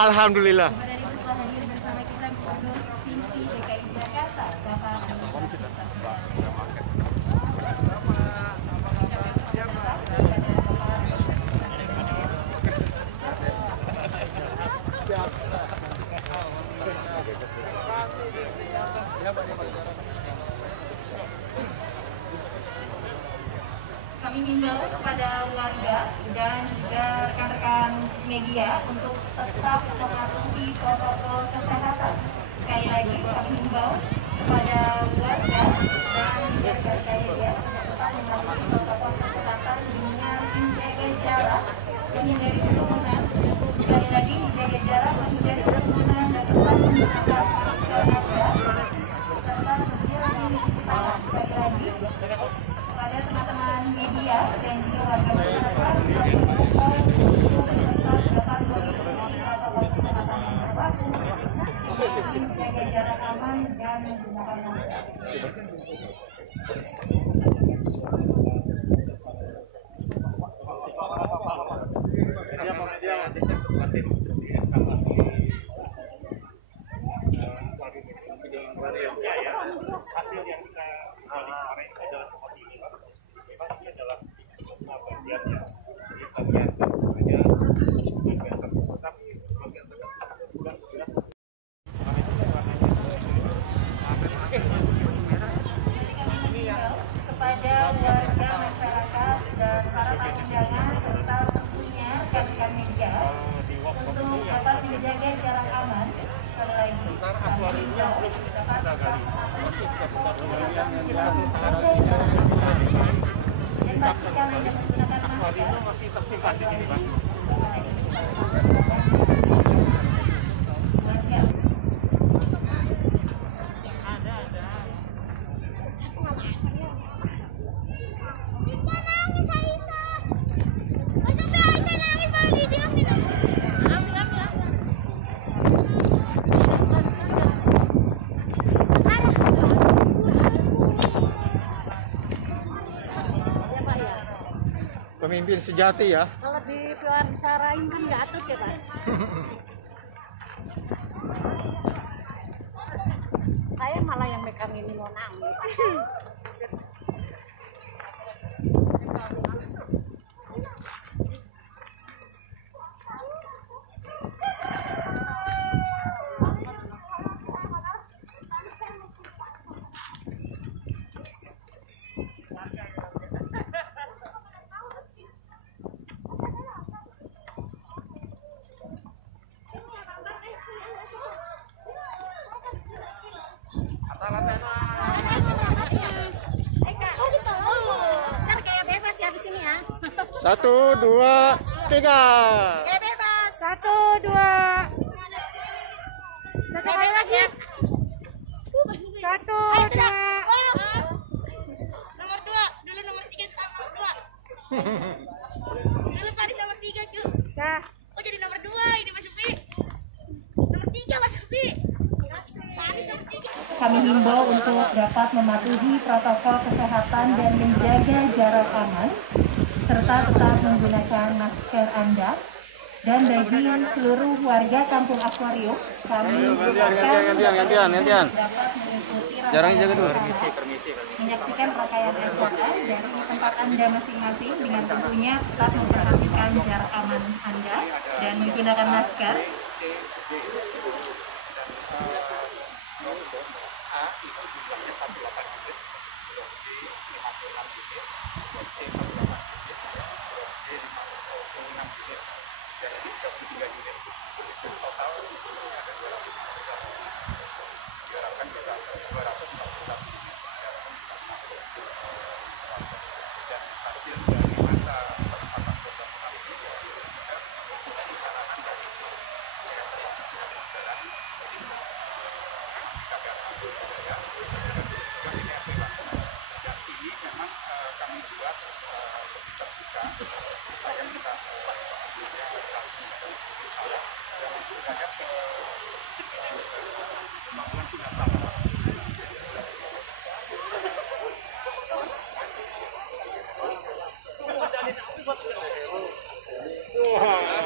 Alhamdulillah. Dari telah hadir bersama kita Gubernur Provinsi DKI Jakarta, Bapak Kami himbau kepada warga dan juga rekan-rekan media untuk tetap mematuhi protokol kesehatan. Sekali lagi kami himbau kepada warga dan juga media untuk tetap mematuhi protokol kesehatan dengan menjaga jarak, menghindari kerumunan. Sekali lagi menjaga jarak, menghindari kerumunan dan tetap menggunakan masker Anda serta berjalan di pesawat. Sekali lagi kepada teman-teman media dan juga warga masyarakat dapat mengikuti protokol kesehatan yang berlaku dengan menjaga jarak aman dan menggunakan masker. Hasil yang kita kemarin adalah seperti ini, Pak. Ini adalah bagian ya, jadi bagian kerja, bagian tertutup, tapi bagian tertutup bulan sudah. Kepada warga masyarakat dan para tamu undangan serta tentunya rekan-rekan media untuk dapat menjaga jarak aman. Sekali lagi kami himbau dapat dan pastikan Anda menggunakan masker. Masih tersimpan di sini, Pak. Pemimpin sejati ya. Kalau diwawancarain kan nggak atur ya, Pak. Saya malah yang megang ini mau nangis. Ntar kayak bebas ya habis ini ya. 1, 2, 3. Kayak bebas. 1, 2. Kayak bebas ya. 1, 2. Nomor 2, dulu nomor 3 sekarang nomor 2. Dulu Paris nomor 3 cuy. Dah. Oh jadi nomor 2 ini Mas Upi. Nomor 3 Mas Upi. Paris nomor 3. Kami himbau untuk dapat mematuhi protokol kesehatan dan menjaga jarak aman, serta tetap menggunakan masker Anda. Dan bagi seluruh warga Kampung Akuarium, kami Gantian. dapat mengikuti Jarang jaga dulu. menyaksikan rangkaian acara dari tempat Anda masing-masing dengan tentunya tetap memperhatikan jarak aman Anda dan menggunakan masker.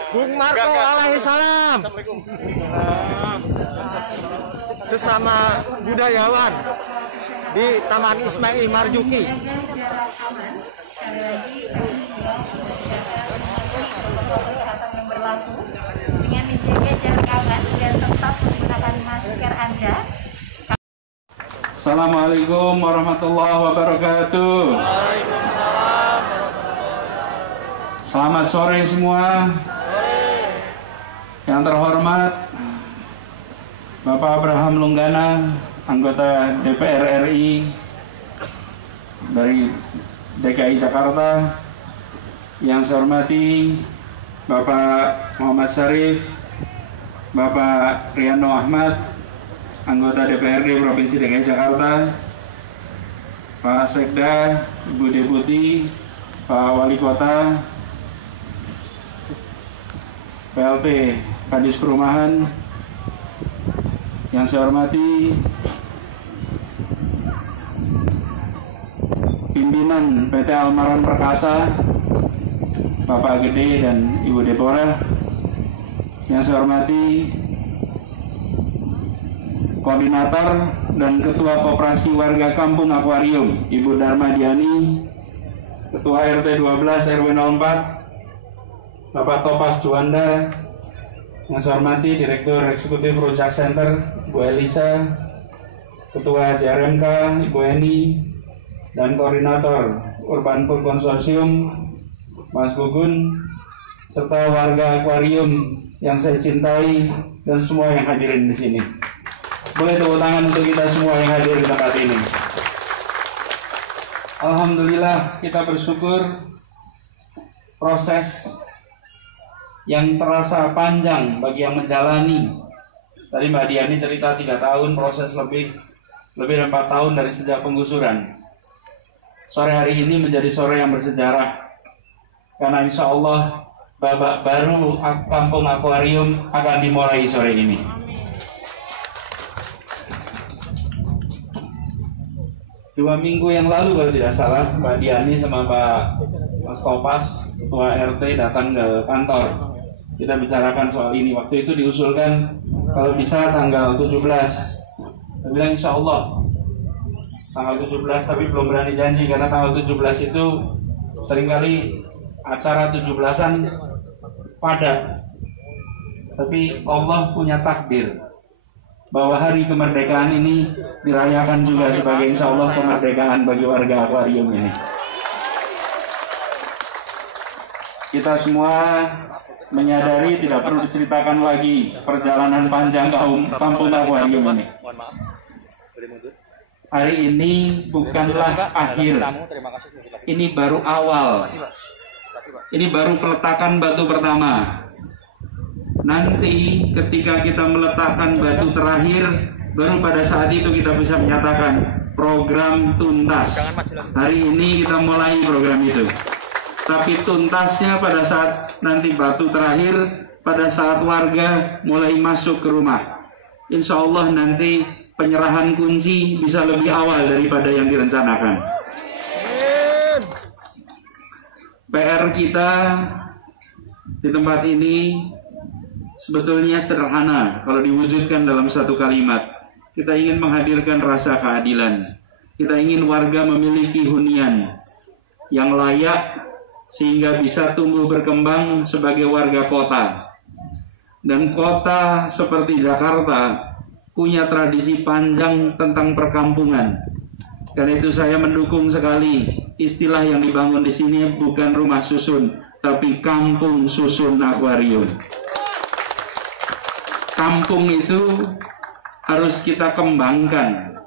Bung Marco alaihissalam. Sesama budayawan di Taman Ismail Marzuki. Sekali lagi kami himbau untuk menjaga protokol kesehatan yang berlaku dengan menjaga jarak aman dan tetap menggunakan masker Anda. Assalamualaikum warahmatullahi wabarakatuh. Selamat sore semua. Yang terhormat Bapak Abraham Lunggana, anggota DPR RI dari DKI Jakarta. Yang saya hormati Bapak Muhammad Syarif, Bapak Riano Ahmad, anggota DPRD Provinsi DKI Jakarta, Pak Sekda, Ibu Deputi, Pak Wali Kota, PLT Kadis Perumahan. Yang saya hormati pimpinan PT Almaran Perkasa, Bapak Gede dan Ibu Deborah. Yang saya hormati Koordinator dan Ketua Koperasi Warga Kampung Akuarium, Ibu Dharma Diani, Ketua RT 12 RW 04, Bapak Topas Juanda. Yang saya hormati Direktur Eksekutif Rujak Center, Bu Elisa, Ketua JRMK, Ibu Eni, dan Koordinator Urban Food Consortium, Mas Gugun, serta warga akuarium yang saya cintai dan semua yang hadirin di sini. Boleh tepuk tangan untuk kita semua yang hadir di tempat ini. Alhamdulillah, kita bersyukur proses yang terasa panjang bagi yang menjalani. Tadi Mbak Diani cerita 3 tahun, proses lebih dari 4 tahun dari sejak penggusuran. Sore hari ini menjadi sore yang bersejarah, karena insya Allah babak baru Kampung Akuarium akan dimulai sore ini. Dua minggu yang lalu kalau tidak salah, Mbak Diani sama Mas Topas, Ketua RT, datang ke kantor. Kita bicarakan soal ini. Waktu itu diusulkan kalau bisa tanggal 17. Saya bilang insya Allah tanggal 17, tapi belum berani janji karena tanggal 17 itu seringkali acara 17-an padat. Tapi Allah punya takdir bahwa hari kemerdekaan ini dirayakan juga sebagai insya Allah kemerdekaan bagi warga akuarium ini. Kita semua menyadari tidak perlu diceritakan lagi perjalanan panjang kampung akuarium ini. Hari ini bukanlah akhir, ini baru awal, ini baru peletakan batu pertama. Nanti ketika kita meletakkan batu terakhir, baru pada saat itu kita bisa menyatakan program tuntas. Hari ini kita mulai program itu. Tapi tuntasnya pada saat nanti batu terakhir, pada saat warga mulai masuk ke rumah. Insya Allah nanti penyerahan kunci bisa lebih awal daripada yang direncanakan. PR kita di tempat ini sebetulnya sederhana kalau diwujudkan dalam satu kalimat. Kita ingin menghadirkan rasa keadilan. Kita ingin warga memiliki hunian yang layak sehingga bisa tumbuh berkembang sebagai warga kota. Dan kota seperti Jakarta punya tradisi panjang tentang perkampungan. Karena itu saya mendukung sekali istilah yang dibangun di sini bukan rumah susun, tapi kampung susun akuarium. Kampung itu harus kita kembangkan.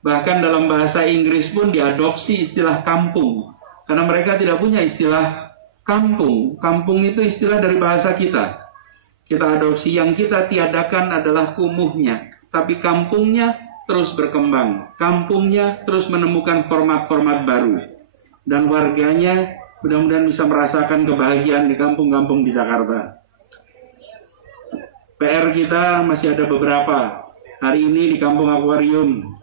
Bahkan dalam bahasa Inggris pun diadopsi istilah kampung. Karena mereka tidak punya istilah kampung. Kampung itu istilah dari bahasa kita. Kita adopsi, yang kita tiadakan adalah kumuhnya. Tapi kampungnya terus berkembang. Kampungnya terus menemukan format-format baru. Dan warganya mudah-mudahan bisa merasakan kebahagiaan di kampung-kampung di Jakarta. PR kita masih ada beberapa. Hari ini di Kampung Akuarium.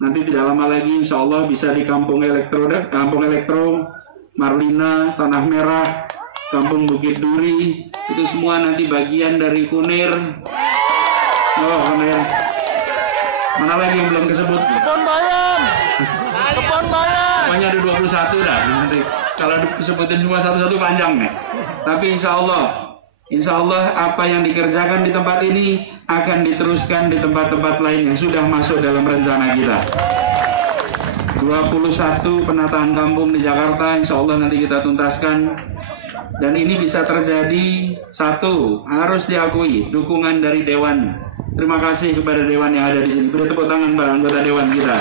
Nanti tidak lama lagi insya Allah bisa di Kampung Elektro, Marlina, Tanah Merah, Kampung Bukit Duri, itu semua nanti bagian dari Kunir. Oh, Kunir. Mana lagi yang belum disebut? Kebon Bayam. Kebon Bayam. Pokoknya ada 21 dah. Nanti kalau disebutin semua satu-satu panjang nih. Tapi insya Allah apa yang dikerjakan di tempat ini akan diteruskan di tempat-tempat lain yang sudah masuk dalam rencana kita. 21 penataan kampung di Jakarta insya Allah nanti kita tuntaskan. Dan ini bisa terjadi, satu, harus diakui dukungan dari Dewan. Terima kasih kepada Dewan yang ada di sini. Beri tepuk tangan para anggota Dewan kita.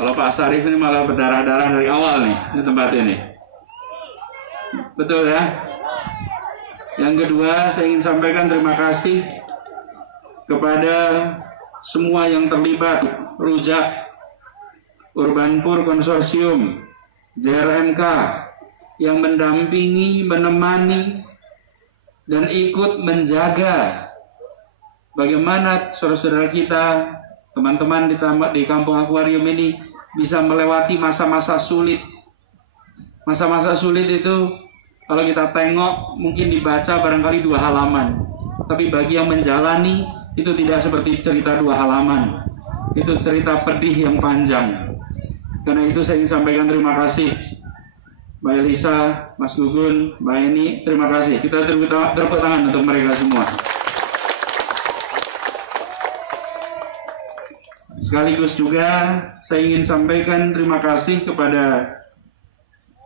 Kalau Pak Sarif ini malah berdarah-darah dari awal nih di tempat ini. Betul ya? Yang kedua, saya ingin sampaikan terima kasih kepada semua yang terlibat, Rujak, Urbanpur Konsorsium, JRMK, yang mendampingi, menemani, dan ikut menjaga bagaimana saudara-saudara kita, teman-teman di Kampung Akuarium ini bisa melewati masa-masa sulit. Masa-masa sulit itu kalau kita tengok mungkin dibaca barangkali 2 halaman, tapi bagi yang menjalani itu tidak seperti cerita 2 halaman. Itu cerita pedih yang panjang. Karena itu saya ingin sampaikan terima kasih Mbak Elisa, Mas Gugun, Mbak Eni, terima kasih. Kita tepuk tangan untuk mereka semua. Sekaligus juga saya ingin sampaikan terima kasih kepada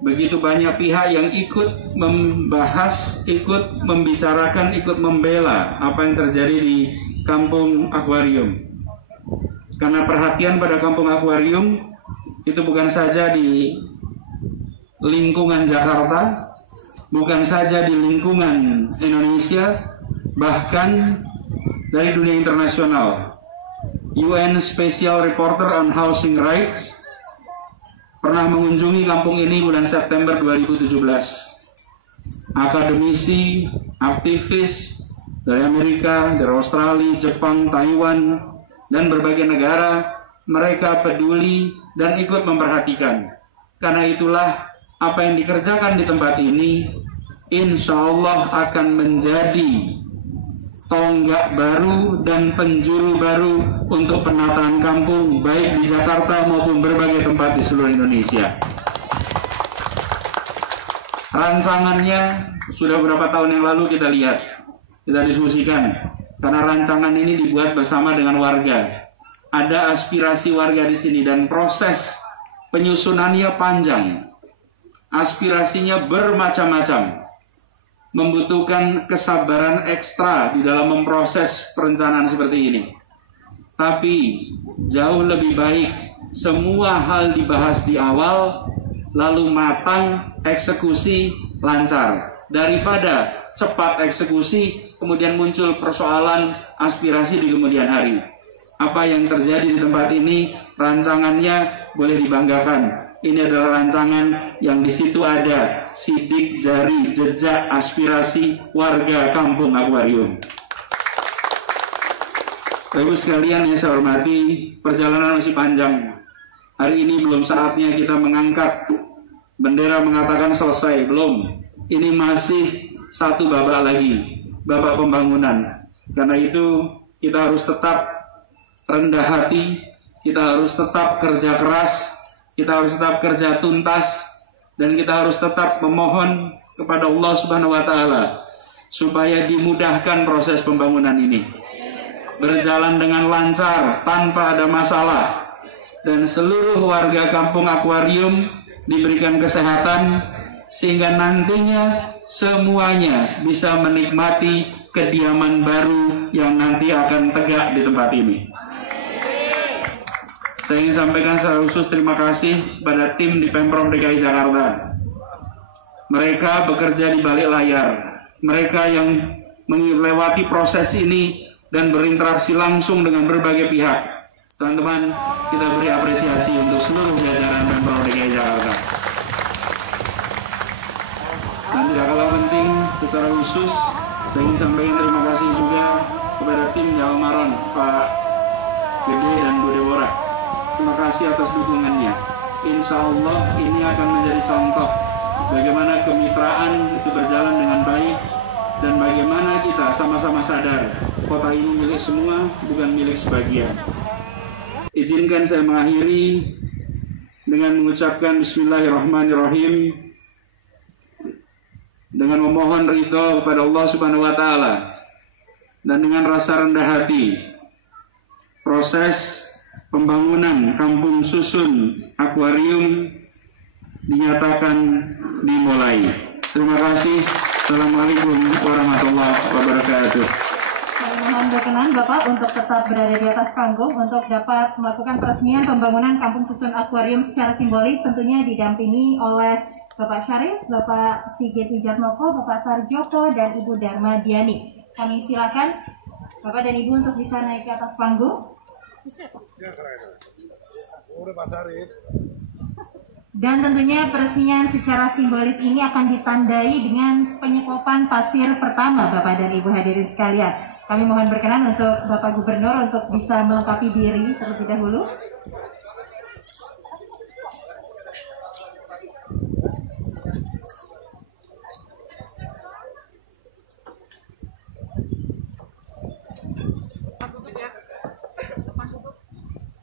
begitu banyak pihak yang ikut membahas, ikut membicarakan, ikut membela apa yang terjadi di Kampung Akuarium. Karena perhatian pada Kampung Akuarium itu bukan saja di lingkungan Jakarta, bukan saja di lingkungan Indonesia, bahkan dari dunia internasional. UN Special Reporter on Housing Rights pernah mengunjungi kampung ini bulan September 2017. Akademisi, aktivis dari Amerika, dari Australia, Jepang, Taiwan, dan berbagai negara, mereka peduli dan ikut memperhatikan. Karena itulah apa yang dikerjakan di tempat ini insya Allah akan menjadi tonggak baru dan penjuru baru untuk penataan kampung baik di Jakarta maupun berbagai tempat di seluruh Indonesia. Rancangannya sudah beberapa tahun yang lalu kita lihat, kita diskusikan, karena rancangan ini dibuat bersama dengan warga. Ada aspirasi warga di sini dan proses penyusunannya panjang. Aspirasinya bermacam-macam, membutuhkan kesabaran ekstra di dalam memproses perencanaan seperti ini. Tapi jauh lebih baik semua hal dibahas di awal, lalu matang, eksekusi lancar, daripada cepat eksekusi kemudian muncul persoalan aspirasi di kemudian hari. Apa yang terjadi di tempat ini, rancangannya boleh dibanggakan. Ini adalah rancangan yang di situ ada sidik jari jejak aspirasi warga Kampung Akuarium. Bapak sekalian yang saya hormati, perjalanan masih panjang. Hari ini belum saatnya kita mengangkat bendera mengatakan selesai, belum. Ini masih satu babak lagi, babak pembangunan. Karena itu kita harus tetap rendah hati, kita harus tetap kerja keras, kita harus tetap kerja tuntas, dan kita harus tetap memohon kepada Allah Subhanahu wa Ta'ala supaya dimudahkan proses pembangunan ini, berjalan dengan lancar tanpa ada masalah, dan seluruh warga Kampung Akuarium diberikan kesehatan sehingga nantinya semuanya bisa menikmati kediaman baru yang nanti akan tegak di tempat ini. Saya ingin sampaikan secara khusus terima kasih pada tim di Pemprov DKI Jakarta. Mereka bekerja di balik layar. Mereka yang melewati proses ini dan berinteraksi langsung dengan berbagai pihak. Teman-teman, kita beri apresiasi untuk seluruh jajaran Pemprov DKI Jakarta. Dan tidak kalah penting, secara khusus saya ingin sampaikan terima kasih juga kepada tim Jawa Maron, Pak Gede dan Bu Deborah. Terima kasih atas dukungannya. Insya Allah ini akan menjadi contoh bagaimana kemitraan itu berjalan dengan baik, dan bagaimana kita sama-sama sadar kota ini milik semua, bukan milik sebagian. Izinkan saya mengakhiri dengan mengucapkan Bismillahirrahmanirrahim, dengan memohon ridho kepada Allah Subhanahu wa Ta'ala, dan dengan rasa rendah hati proses pembangunan kampung susun akuarium dinyatakan dimulai. Terima kasih. Assalamualaikum warahmatullahi wabarakatuh. Kami mohon berkenan Bapak untuk tetap berada di atas panggung untuk dapat melakukan peresmian pembangunan kampung susun akuarium secara simbolis, tentunya didampingi oleh Bapak Syarif, Bapak Sigit Wijatmoko, Bapak Sarjoko, dan Ibu Dharma Diani. Kami silakan Bapak dan Ibu untuk bisa naik ke atas panggung. Dan tentunya peresmian secara simbolis ini akan ditandai dengan penyekopan pasir pertama, Bapak dan Ibu hadirin sekalian. Kami mohon berkenan untuk Bapak Gubernur untuk bisa melengkapi diri terlebih dahulu.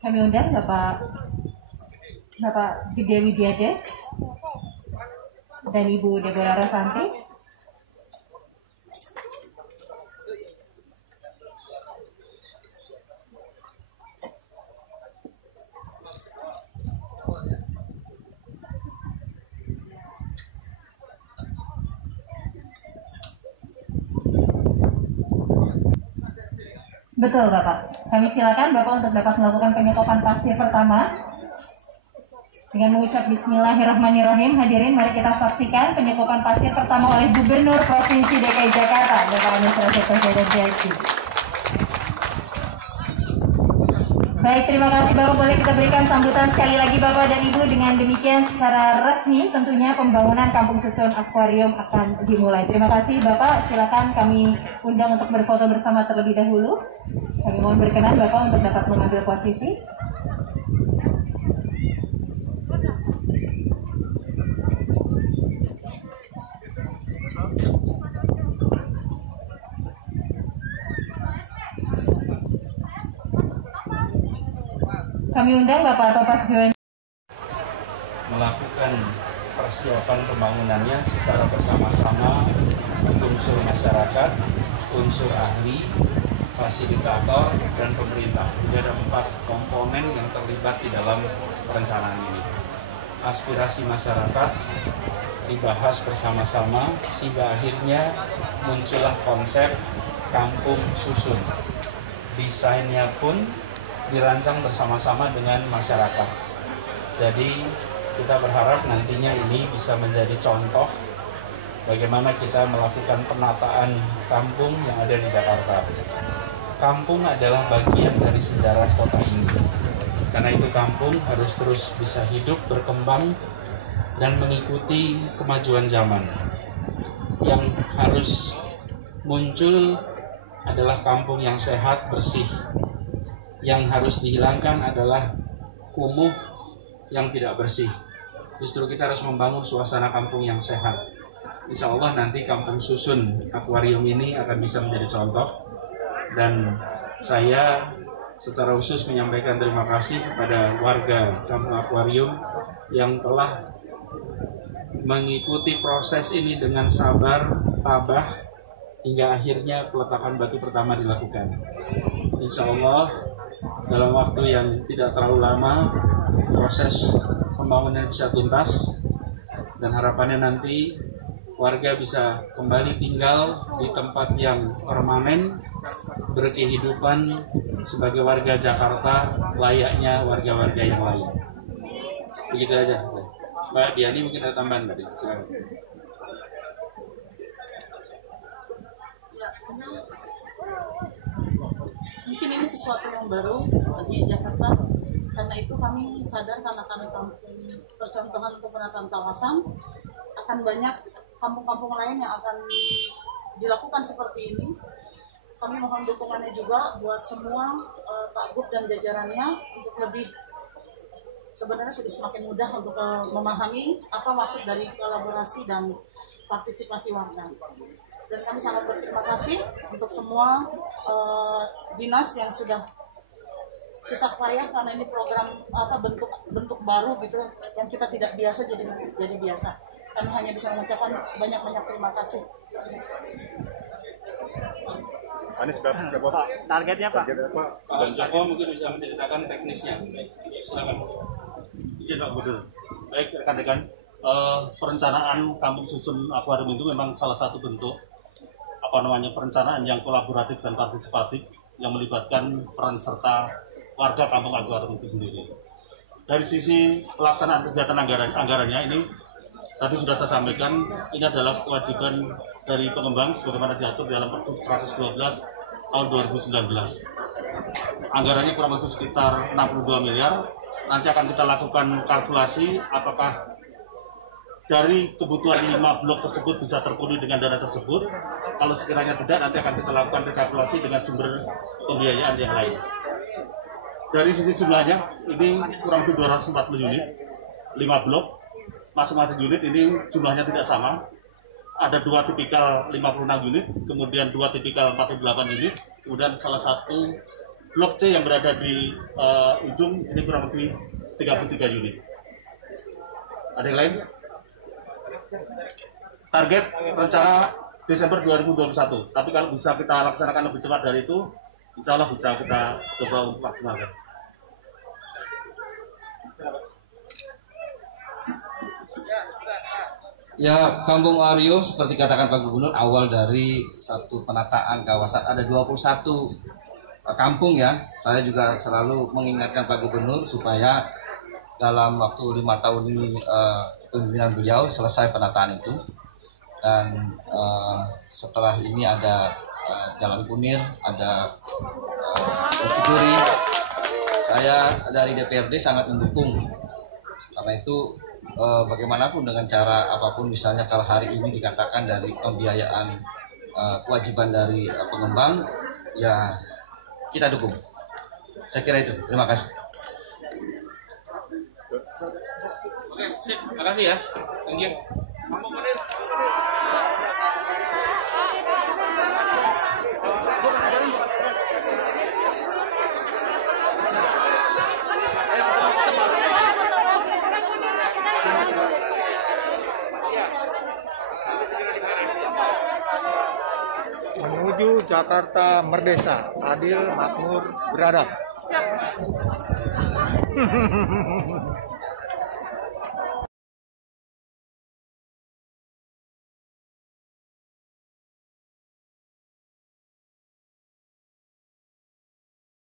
Kami undang Bapak Gede Widiade dan Ibu Deborah Rasanti. Betul Bapak. Kami silakan Bapak untuk dapat melakukan penyekopan pasir pertama. Dengan mengucap Bismillahirrahmanirrahim, hadirin mari kita saksikan penyekopan pasir pertama oleh Gubernur Provinsi DKI Jakarta, Bapak Anies Baswedan JIC. Baik, terima kasih Bapak. Boleh kita berikan sambutan sekali lagi Bapak dan Ibu. Dengan demikian secara resmi tentunya pembangunan kampung susun akuarium akan dimulai. Terima kasih Bapak. Silakan kami undang untuk berfoto bersama terlebih dahulu. Kami mohon berkenan Bapak untuk dapat mengambil posisi. Kami undang Bapak Topas Joen melakukan persiapan pembangunannya secara bersama-sama, unsur masyarakat, unsur ahli, fasilitator, dan pemerintah. Jadi ada 4 komponen yang terlibat di dalam perencanaan ini. Aspirasi masyarakat dibahas bersama-sama sehingga akhirnya muncullah konsep kampung susun. Desainnya pun dirancang bersama-sama dengan masyarakat. Jadi kita berharap nantinya ini bisa menjadi contoh bagaimana kita melakukan penataan kampung yang ada di Jakarta. Kampung adalah bagian dari sejarah kota ini. Karena itu kampung harus terus bisa hidup, berkembang, dan mengikuti kemajuan zaman. Yang harus muncul adalah kampung yang sehat, bersih. Yang harus dihilangkan adalah kumuh yang tidak bersih. Justru kita harus membangun suasana kampung yang sehat. Insya Allah nanti kampung susun akuarium ini akan bisa menjadi contoh. Dan saya secara khusus menyampaikan terima kasih kepada warga kampung akuarium yang telah mengikuti proses ini dengan sabar, tabah, hingga akhirnya peletakan batu pertama dilakukan. Insya Allah dalam waktu yang tidak terlalu lama proses pembangunan bisa tuntas, dan harapannya nanti warga bisa kembali tinggal di tempat yang permanen, berkehidupan sebagai warga Jakarta layaknya warga-warga yang lain. Begitu aja. Mbak Diani mungkin ada tambahan tadi. Silakan. Mungkin ini sesuatu yang baru di Jakarta, karena itu kami sadar karena kami kampung percontohan untuk penataan kawasan, akan banyak kampung-kampung lain yang akan dilakukan seperti ini. Kami mohon dukungannya juga buat semua Pak Gub dan jajarannya untuk lebih sebenarnya sudah semakin mudah untuk memahami apa maksud dari kolaborasi dan partisipasi warga. Dan kami sangat berterima kasih untuk semua dinas yang sudah susah payah karena ini program bentuk baru gitu yang kita tidak biasa jadi biasa. Kami hanya bisa mengucapkan banyak terima kasih. Anies berapa? Targetnya Pak. Pak Joko mungkin bisa menceritakan teknisnya. Silakan. Izin Pak Gubernur. Baik rekan-rekan, perencanaan kampung susun akuarium itu memang salah satu bentuk perencanaan yang kolaboratif dan partisipatif yang melibatkan peran serta warga kampung akuarium itu sendiri. Dari sisi pelaksanaan kegiatan anggarannya ini tadi sudah saya sampaikan, ini adalah kewajiban dari pengembang sebagaimana diatur dalam Pergub 112 tahun 2019. Anggarannya kurang lebih sekitar 62 miliar. Nanti akan kita lakukan kalkulasi apakah dari kebutuhan 5 blok tersebut bisa terpenuhi dengan dana tersebut. Kalau sekiranya tidak, nanti akan kita lakukan rekalkulasi dengan sumber pembiayaan yang lain. Dari sisi jumlahnya, ini kurang lebih 240 unit, 5 blok. Masing-masing unit ini jumlahnya tidak sama. Ada 2 tipikal 56 unit, kemudian 2 tipikal 48 unit, kemudian salah satu blok C yang berada di ujung ini kurang lebih 33 unit. Ada yang lain? Target rencana Desember 2021, tapi kalau bisa kita laksanakan lebih cepat dari itu, insya Allah bisa kita coba untuk maksimalkan. Ya, Kampung Akuarium seperti katakan Pak Gubernur, awal dari satu penataan kawasan ada 21 kampung ya. Saya juga selalu mengingatkan Pak Gubernur supaya dalam waktu 5 tahun ini kepemimpinan beliau selesai penataan itu. Dan setelah ini ada Jalan Kunir, ada Bukit Duri. Saya dari DPRD sangat mendukung. Karena itu bagaimanapun dengan cara apapun, misalnya kalau hari ini dikatakan dari pembiayaan kewajiban dari pengembang, ya kita dukung. Saya kira itu. Terima kasih. Oke, sip. Terima kasih ya. Thank you. Menuju Jakarta Merdeka, adil, makmur, beradab. Siap.